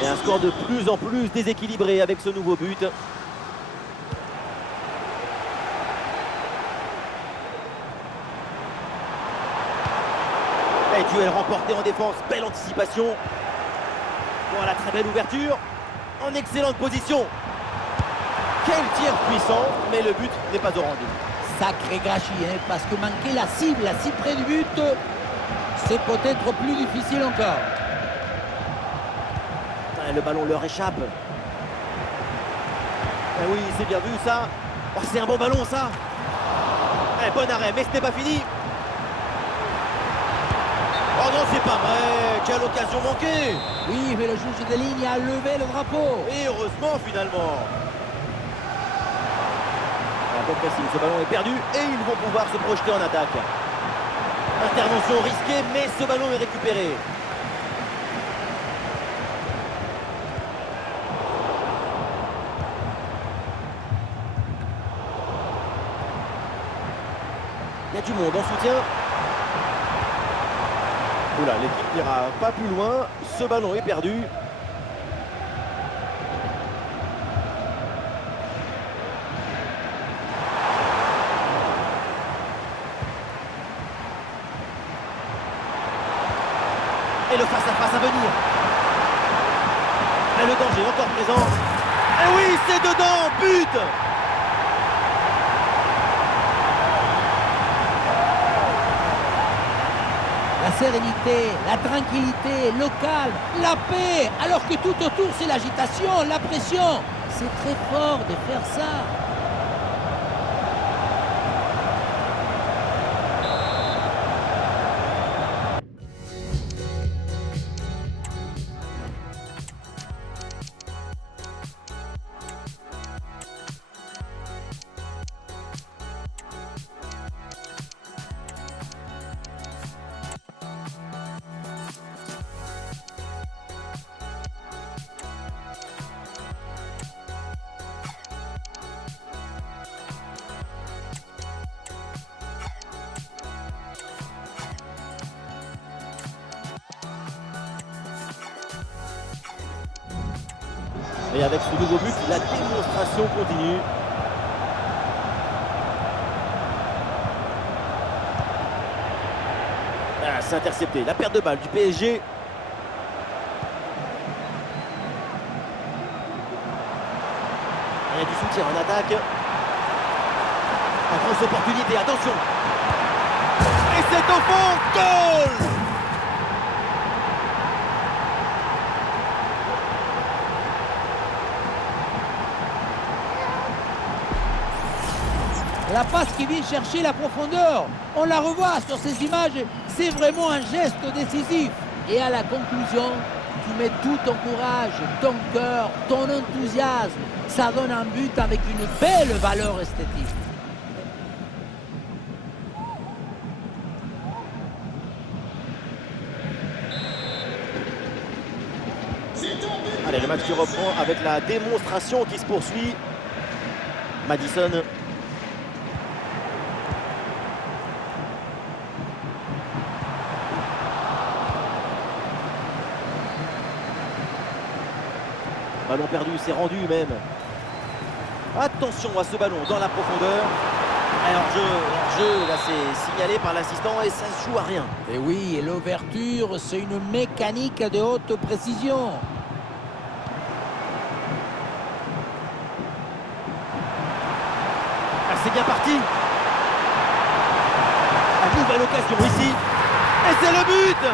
Et un score de plus en plus déséquilibré avec ce nouveau but. Et duel remporté en défense, belle anticipation. Voilà, très belle ouverture. En excellente position. Quel tir puissant, mais le but n'est pas au rendez-vous. Sacré gâchis, hein, parce que manquer la cible si près du but, c'est peut-être plus difficile encore. Le ballon leur échappe. Eh oui, c'est bien vu ça. Oh, c'est un bon ballon ça. Bon arrêt, mais ce n'est pas fini. Oh non, c'est pas vrai. Quelle occasion manquée. Oui, mais le juge de ligne a levé le drapeau. Et heureusement finalement. Un bon pressing, ce ballon est perdu et ils vont pouvoir se projeter en attaque. Intervention risquée, mais ce ballon est récupéré. Il y a du monde en soutien. Oula, l'équipe n'ira pas plus loin. Ce ballon est perdu. Et le face-à-face à venir. Et le danger encore présent. Et oui, c'est dedans, but! La sérénité, la tranquillité, le calme, la paix, alors que tout autour c'est l'agitation, la pression. C'est très fort de faire ça. Et avec ce nouveau but, la démonstration continue. Ah, c'est intercepté. La perte de balle du PSG. Il y a du soutien en attaque. Une grosse opportunité, attention. Et c'est au fond, goal! La passe qui vient chercher la profondeur, on la revoit sur ces images, c'est vraiment un geste décisif. Et à la conclusion, tu mets tout ton courage, ton cœur, ton enthousiasme. Ça donne un but avec une belle valeur esthétique. Allez, le match qui reprend avec la démonstration qui se poursuit. Madison. Ballon perdu, c'est rendu même. Attention à ce ballon dans la profondeur. Alors jeu, là c'est signalé par l'assistant et ça se joue à rien. Et oui, et l'ouverture, c'est une mécanique de haute précision. Ah, c'est bien parti. Une nouvelle occasion ici. Et c'est le but!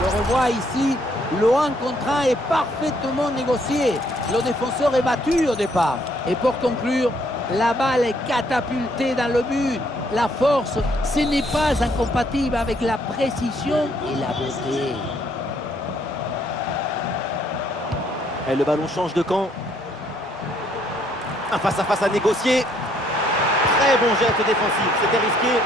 Alors on voit ici, le 1 contre 1 est parfaitement négocié. Le défenseur est battu au départ. Et pour conclure, la balle est catapultée dans le but. La force, ce n'est pas incompatible avec la précision et la beauté. Et le ballon change de camp. Un face-à-face à négocier. Très bon geste défensif, c'était risqué.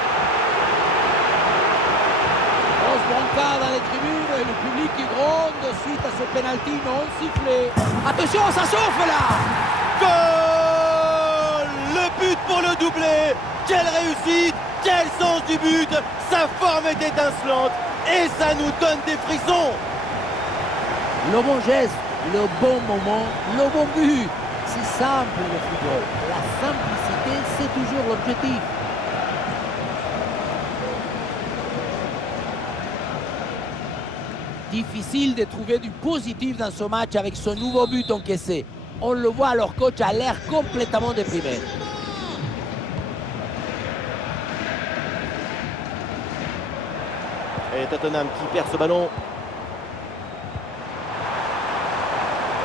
Grosse brancard dans les tribunes, le public qui gronde suite à ce penalty non sifflé. Attention, ça chauffe là! Goal! Le but pour le doublé. Quelle réussite! Quel sens du but! Sa forme est étincelante et ça nous donne des frissons. Le bon geste, le bon moment, le bon but. C'est simple le football. La simplicité, c'est toujours l'objectif. Difficile de trouver du positif dans ce match avec ce nouveau but encaissé. On le voit, leur coach a l'air complètement déprimé. Et Tottenham qui perd ce ballon.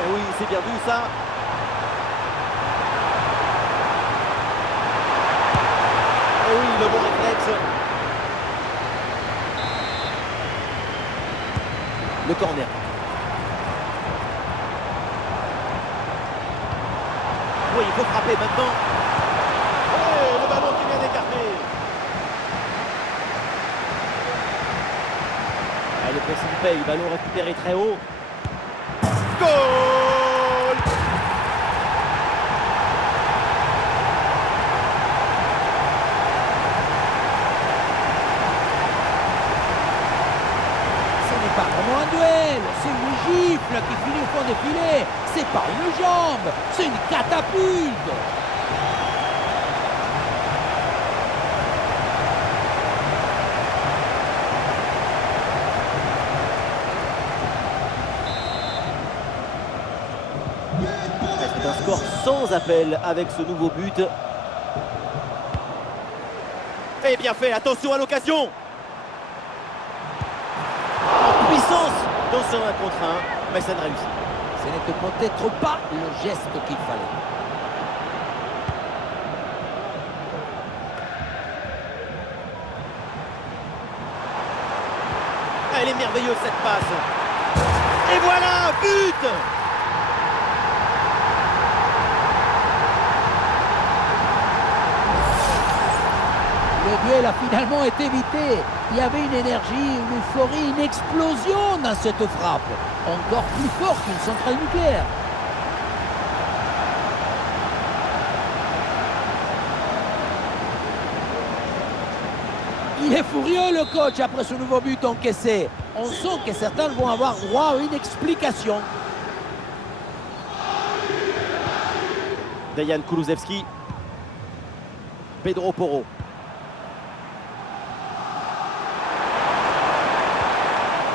Et oui, c'est bien vu ça. Et oui, le bon réflexe. Le corner. Oui, il faut frapper maintenant. Et le ballon qui vient d'écarter. Le pressing paye, ballon récupéré très haut. Goal! Ce n'est pas vraiment un duel, c'est une gifle qui finit au fond des filets. C'est pas une jambe, c'est une catapulte. C'est un score sans appel avec ce nouveau but. Et bien fait, attention à l'occasion. En puissance dans ce 1 contre 1, mais ça ne réussit. Ce n'était peut-être pas le geste qu'il fallait. Elle est merveilleuse cette passe. Et voilà, but! Le duel a finalement été évité. Il y avait une énergie, une euphorie, une explosion dans cette frappe. Encore plus fort qu'une centrale nucléaire. Il est furieux le coach après ce nouveau but encaissé. On sent que certains vont avoir droit à une explication. Dejan Kulusevski. Pedro Porro.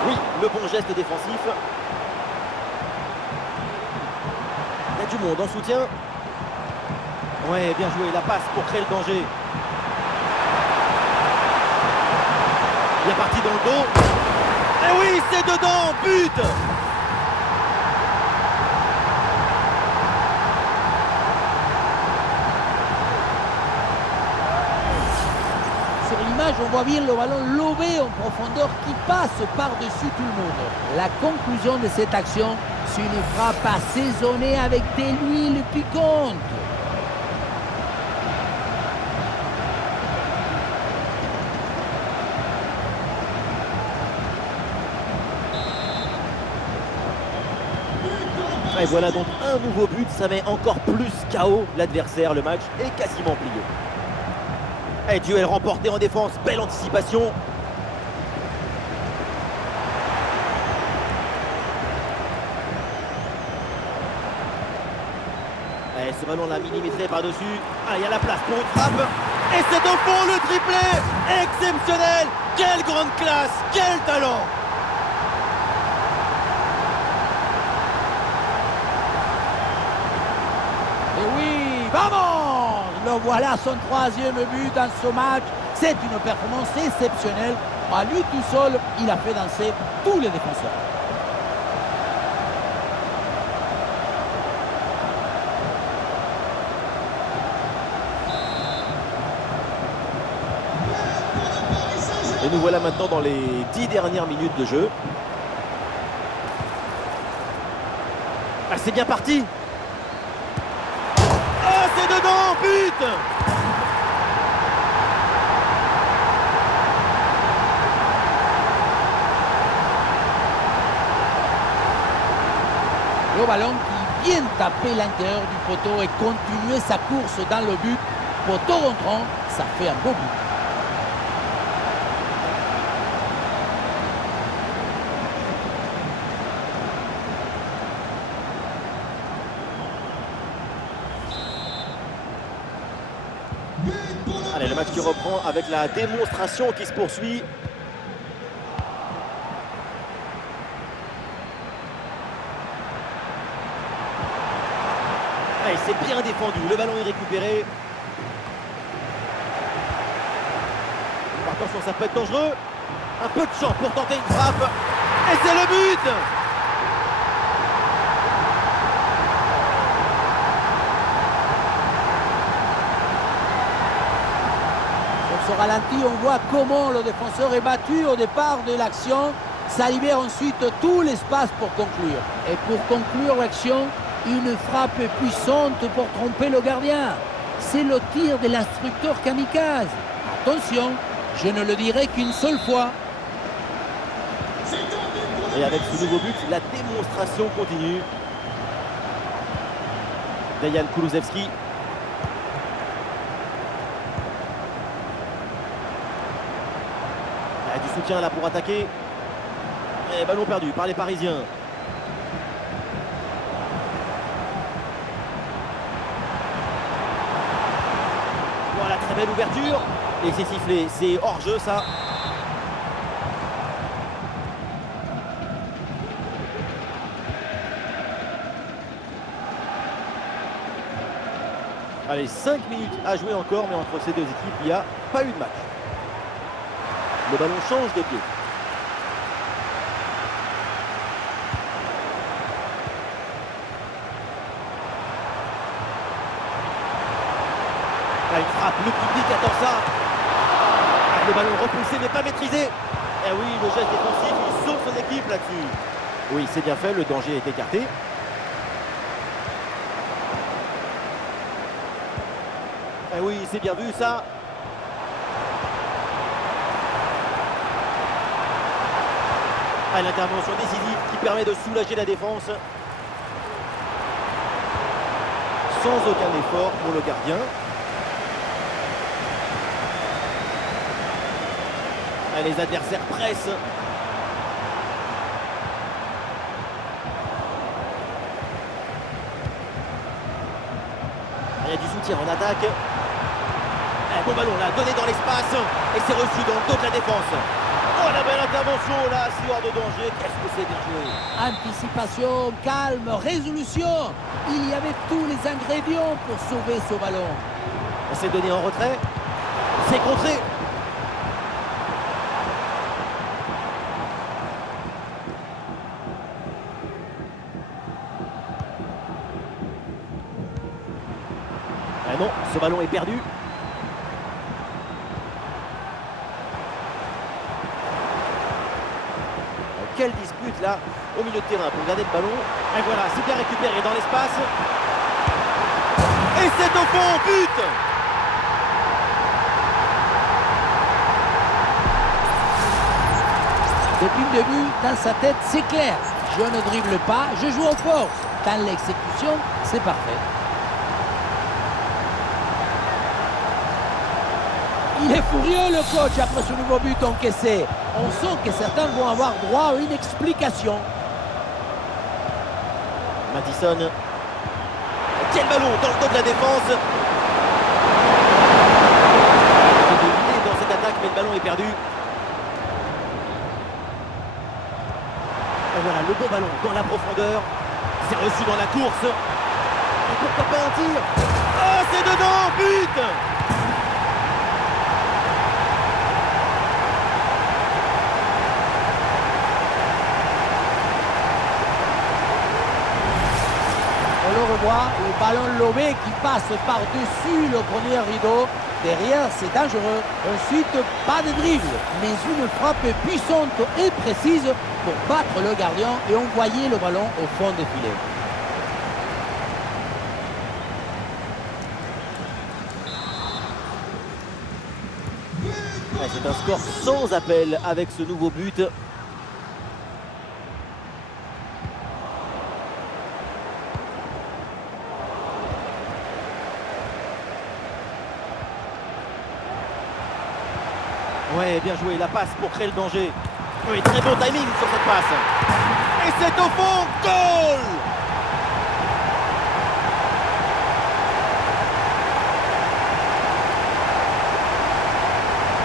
Oui, le bon geste défensif. Il y a du monde en soutien. Ouais, bien joué, la passe pour créer le danger. Bien parti dans le dos. Et oui, c'est dedans, but! Sur l'image, on voit bien le ballon lobé en profondeur qui passe par-dessus tout le monde. La conclusion de cette action, c'est une frappe assaisonnée avec des huiles piquantes. Et voilà donc un nouveau but, ça met encore plus KO l'adversaire, le match est quasiment plié. Et duel remporté en défense, belle anticipation. Et ce ballon l'a millimétré par-dessus. Ah, il y a la place pour une frappe. Et c'est au fond le triplé. Exceptionnel. Quelle grande classe, quel talent. Et oui, vamos! Le voilà son troisième but dans ce match. C'est une performance exceptionnelle. À lui tout seul, il a fait danser tous les défenseurs. Et nous voilà maintenant dans les 10 dernières minutes de jeu. Ah, c'est bien parti. Ah, c'est dedans, but! Ce ballon qui vient taper l'intérieur du poteau et continuer sa course dans le but. Poteau rentrant, ça fait un beau but. Allez, le match qui reprend avec la démonstration qui se poursuit. Allez, c'est bien défendu, le ballon est récupéré. Attention, ça peut être dangereux. Un peu de champ pour tenter une frappe. Et c'est le but! Sur ce ralenti, on voit comment le défenseur est battu au départ de l'action. Ça libère ensuite tout l'espace pour conclure. Et pour conclure l'action, une frappe puissante pour tromper le gardien. C'est le tir de l'instructeur kamikaze. Attention, je ne le dirai qu'une seule fois. Et avec ce nouveau but, la démonstration continue. Dejan Kulusevski. Il y a du soutien là pour attaquer. Et ballon perdu par les Parisiens. Voilà, très belle ouverture. Et c'est sifflé, c'est hors-jeu ça. Allez, 5 minutes à jouer encore, mais entre ces deux équipes, il n'y a pas eu de match. Le ballon change de pied. Là, une frappe, le public attend ça. Le ballon repoussé mais pas maîtrisé. Et oui, le geste défensif, il sauve son équipe là-dessus. Oui, c'est bien fait, le danger est écarté. Et oui, c'est bien vu ça. Ah, l'intervention décisive qui permet de soulager la défense. Sans aucun effort pour le gardien. Ah, les adversaires pressent. Il y a du soutien en attaque. Un bon ballon là, donné dans l'espace. Et c'est reçu dans le dos de la défense. Oh, la belle intervention là, si hors de danger. Qu'est-ce que c'est bien joué. Anticipation, calme, résolution. Il y avait tous les ingrédients pour sauver ce ballon. On s'est donné en retrait. C'est contré. Ah non, ce ballon est perdu. Quelle dispute là au milieu de terrain pour garder le ballon. Et voilà, c'est bien récupéré dans l'espace. Et c'est au fond, but! Depuis le début, dans sa tête, c'est clair. Je ne dribble pas, je joue en force. Dans l'exécution, c'est parfait. Il est furieux le coach après ce nouveau but encaissé. On sent que certains vont avoir droit à une explication. Madison. Quel ballon dans le dos de la défense. Il est dominé dans cette attaque, mais le ballon est perdu. Et voilà, le bon ballon dans la profondeur. C'est reçu dans la course. Et pourquoi pas un tir? Oh, c'est dedans, but! On le revoit, le ballon lobé qui passe par-dessus le premier rideau. Derrière, c'est dangereux. Ensuite, pas de dribble, mais une frappe puissante et précise pour battre le gardien et envoyer le ballon au fond des filets. Ouais, c'est un score sans appel avec ce nouveau but. Ouais, bien joué, la passe pour créer le danger. Oui, très bon timing sur cette passe. Et c'est au fond, goal!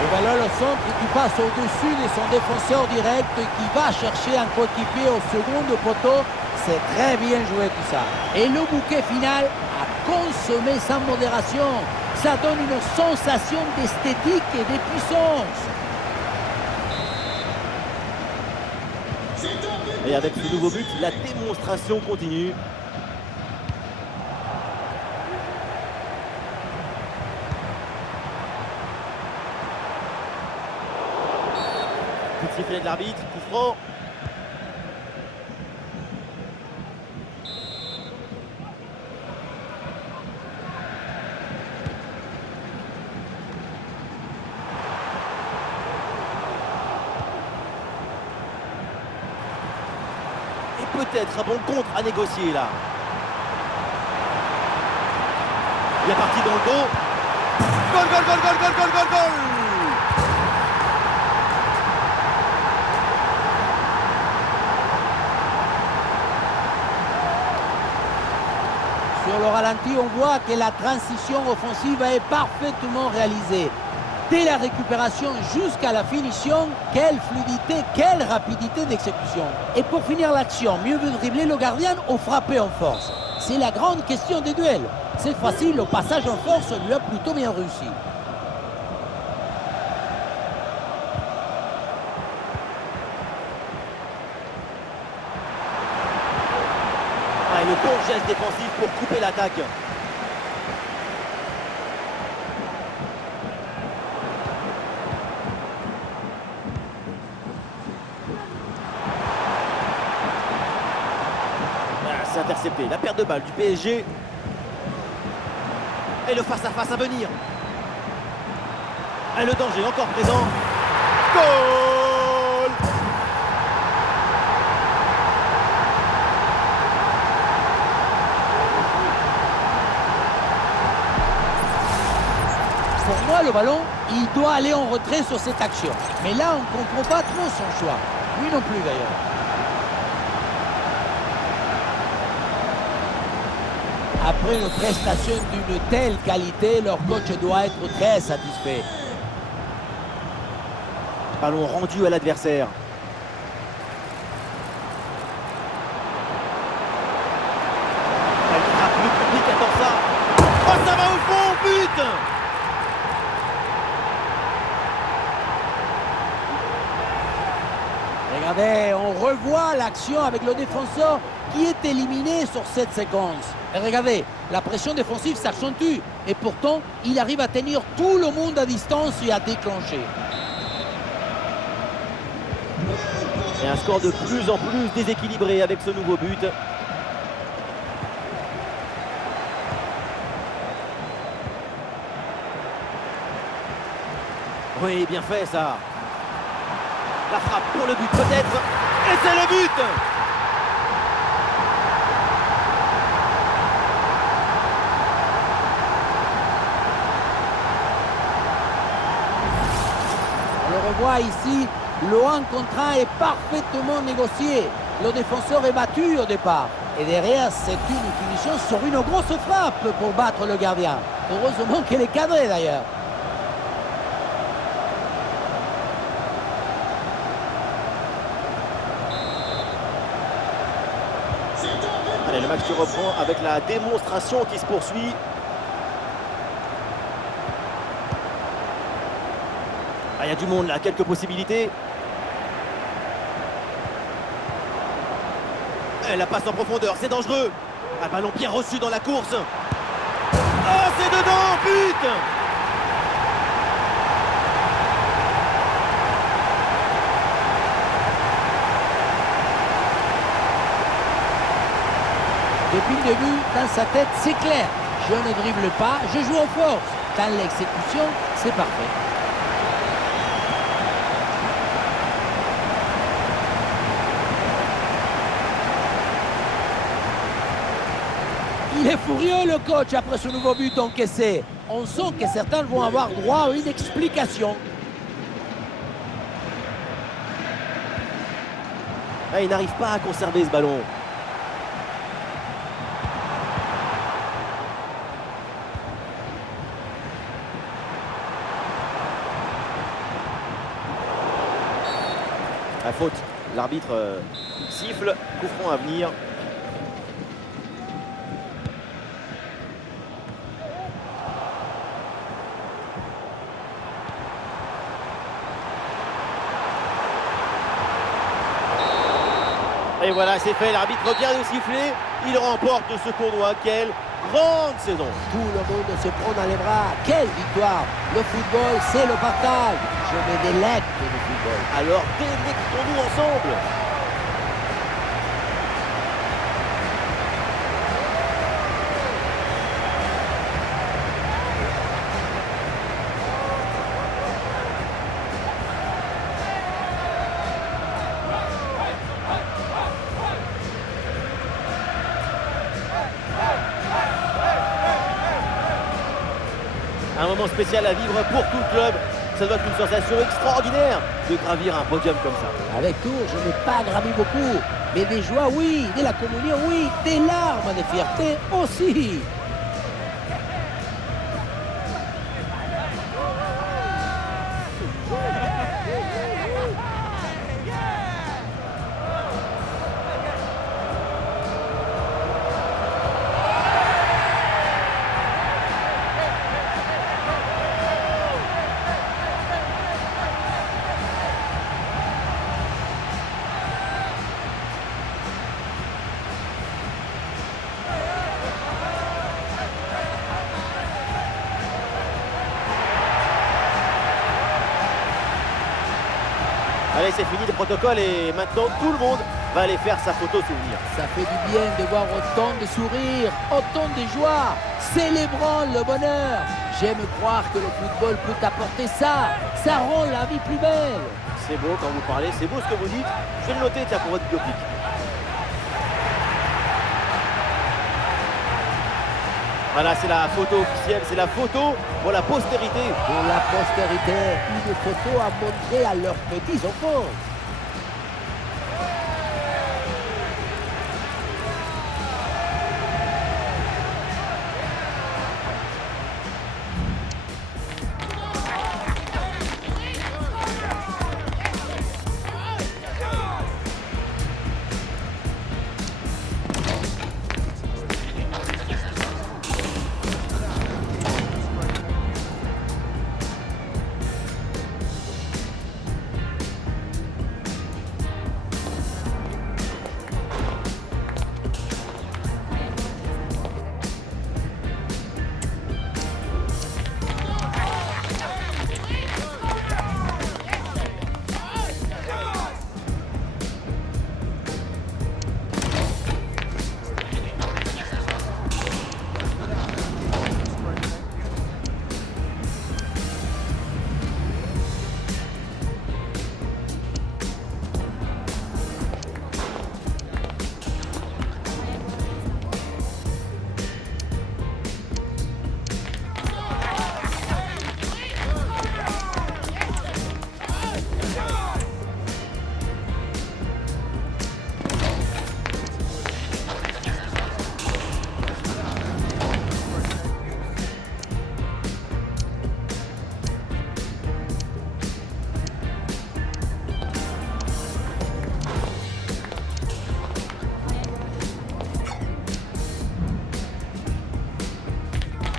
Et voilà le centre qui passe au-dessus de son défenseur direct qui va chercher un coéquipier au second poteau. C'est très bien joué tout ça. Et le bouquet final a consommé sans modération. Ça donne une sensation d'esthétique et de puissance. Et avec ce nouveau but, la démonstration continue. Coup de sifflet de l'arbitre, coup franc. Peut-être un bon contre à négocier là. Il est parti dans le dos. Goal, goal, goal, goal, goal, goal, goal, goal. Sur le ralenti, on voit que la transition offensive est parfaitement réalisée. Dès la récupération jusqu'à la finition, quelle fluidité, quelle rapidité d'exécution. Et pour finir l'action, mieux vaut dribbler le gardien ou frapper en force? C'est la grande question des duels. Cette fois-ci, le passage en force lui a plutôt bien réussi. Ah, et le bon geste défensif pour couper l'attaque. C'est intercepté, la perte de balle du PSG. Et le face-à-face à venir. Et le danger encore présent. Goal! Pour moi, le ballon, il doit aller en retrait sur cette action. Mais là, on ne comprend pas trop son choix. Lui non plus d'ailleurs. Après une prestation d'une telle qualité, leur coach doit être très satisfait. Ballon rendu à l'adversaire. Elle frappe le public, attend ça. Oh, ça va au fond, but! Regardez, on revoit l'action avec le défenseur qui est éliminé sur cette séquence. Et regardez, la pression défensive s'accentue. Et pourtant, il arrive à tenir tout le monde à distance et à déclencher. Et un score de plus en plus déséquilibré avec ce nouveau but. Oui, bien fait ça. La frappe pour le but peut-être. Et c'est le but! On le revoit ici, le 1 contre 1 est parfaitement négocié. Le défenseur est battu au départ. Et derrière, c'est une punition sur une grosse frappe pour battre le gardien. Heureusement qu'elle est cadrée d'ailleurs. Allez, le match se reprend avec la démonstration qui se poursuit. Ah, il y a du monde là, quelques possibilités. Et la passe en profondeur, c'est dangereux. Un ballon bien reçu dans la course. Oh, c'est dedans, but! Depuis le début, dans sa tête, c'est clair. Je ne dribble pas, je joue en force. Dans l'exécution, c'est parfait. Il est furieux le coach après ce nouveau but encaissé. On sent que certains vont avoir droit à une explication. Ah, il n'arrive pas à conserver ce ballon. La faute. L'arbitre siffle. Coup franc à venir. Et voilà, c'est fait. L'arbitre vient de siffler. Il remporte ce tournoi. Quelle grande saison! Tout le monde se prend dans les bras. Quelle victoire! Le football, c'est le partage. Je me délecte du football. Alors délectons-nous ensemble. Un moment spécial à vivre pour tout le club. Ça doit être une sensation extraordinaire de gravir un podium comme ça. Avec Tours, je n'ai pas gravi beaucoup. Mais des joies, oui. De la communion, oui. Des larmes de fierté aussi. Allez, c'est fini le protocole et maintenant tout le monde va aller faire sa photo souvenir. Ça fait du bien de voir autant de sourires, autant de joie, célébrant le bonheur. J'aime croire que le football peut apporter ça. Ça rend la vie plus belle. C'est beau quand vous parlez, c'est beau ce que vous dites. Je vais le noter, tiens, pour votre biopic. Voilà, c'est la photo officielle, c'est la photo pour la postérité. Pour la postérité, une photo à montrer à leurs petits enfants.